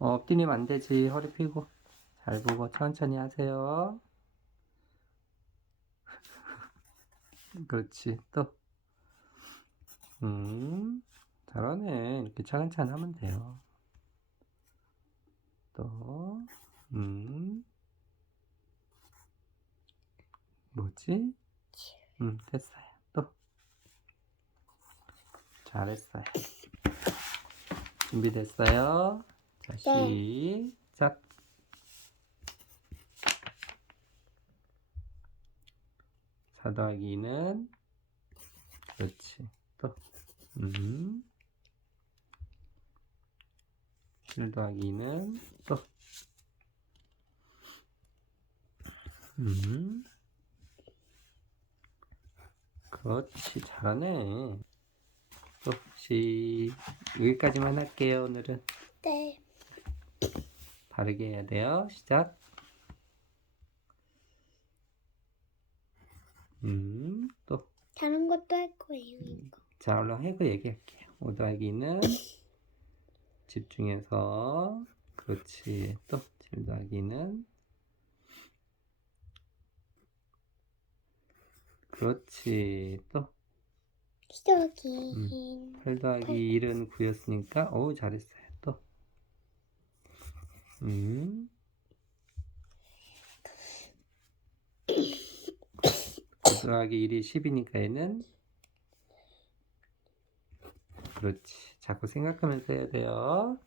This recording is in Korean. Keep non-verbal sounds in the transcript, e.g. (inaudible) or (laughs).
어, 엎드리면 안 되지. 허리 펴고. 잘 보고 천천히 하세요. (laughs) 그렇지. 또. 음, 잘하네. 이렇게 차근차근 하면 돼요. 또, 음, 뭐지? 음, 됐어요. 또. 잘했어요. 준비됐어요? 자, 네. 시작. 사 더하기는 그렇지. 또 음. 7 더하기는 또 음. 그렇지. 잘하네. 또 시. 여기까지만 할게요, 오늘은. 네. 바르게 해야 돼요. 시작. 음, 또. 다른 것도 할 거예요, 이거. 자, 얼른 해고 얘기할게요. 5 더하기는 집중해서. 그렇지. 또, 7 더하기는. 그렇지. 또, 시작이 8 더하기 1은 9였으니까, 어우, 잘했어요. 또. 음. 9 더하기 1이 10이니까 얘는 그렇지. 자꾸 생각하면서 해야 돼요.